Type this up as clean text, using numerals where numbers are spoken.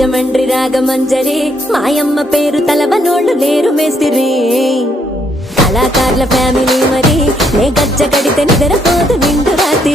రాజమండ్రి రాగమంజరి మాయమ్మ పేరు తలవనోళ్ళు లేరు మేస్తిరి కళాకారుల ఫ్యామిలీ మరి నే గజ్జ కడితే నిద్రపోదు నిండు రాత్రి